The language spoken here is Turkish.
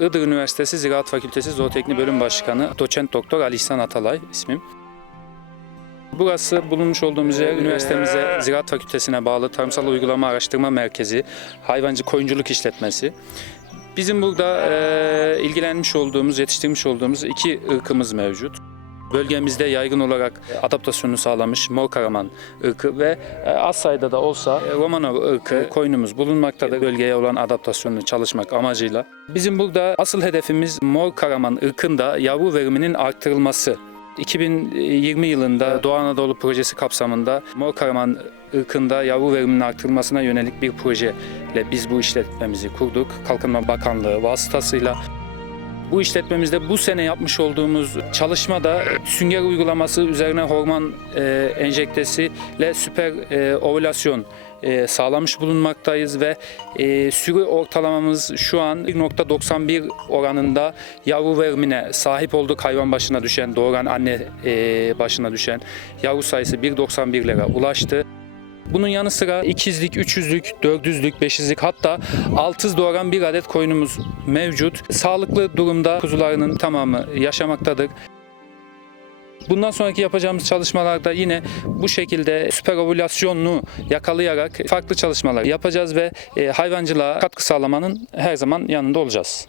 Iğdır Üniversitesi Ziraat Fakültesi Zooteknik Bölüm Başkanı Doçent Doktor Ali İhsan Atalay ismim. Burası bulunmuş olduğumuz yer üniversitemize Ziraat Fakültesine bağlı Tarımsal Uygulama Araştırma Merkezi, hayvancı koyunculuk işletmesi. Bizim burada e, ilgilenmiş olduğumuz, yetiştirmiş olduğumuz iki ırkımız mevcut. Bölgemizde yaygın olarak adaptasyonu sağlamış mor karaman ırkı ve e, az sayıda da olsa e, Romanov ırkı koyunumuz bulunmaktadır. Bölgeye olan adaptasyonunu çalışmak amacıyla. Bizim burada asıl hedefimiz mor karaman ırkında yavru veriminin arttırılması. 2020 yılında Doğu Anadolu projesi kapsamında Mor Karaman ırkında yavru veriminin artırılmasına yönelik bir projeyle biz bu işletmemizi kurduk. Kalkınma Bakanlığı vasıtasıyla. Bu işletmemizde bu sene yapmış olduğumuz çalışmada sünger uygulaması üzerine hormon e, enjektesiyle süper e, ovülasyon e, sağlamış bulunmaktayız ve e, sürü ortalamamız şu an 1.91 oranında yavru verimine sahip olduk. Hayvan başına düşen, doğuran anne e, başına düşen yavru sayısı 1.91'lere ulaştı. Bunun yanı sıra ikizlik, üçüzlük, dördüzlük, beşizlik hatta altız doğuran bir adet koyunumuz mevcut. Sağlıklı durumda kuzularının tamamı yaşamaktadır. Bundan sonraki yapacağımız çalışmalarda yine bu şekilde süper ovülasyonunu yakalayarak farklı çalışmalar yapacağız ve e, hayvancılığa katkı sağlamanın her zaman yanında olacağız.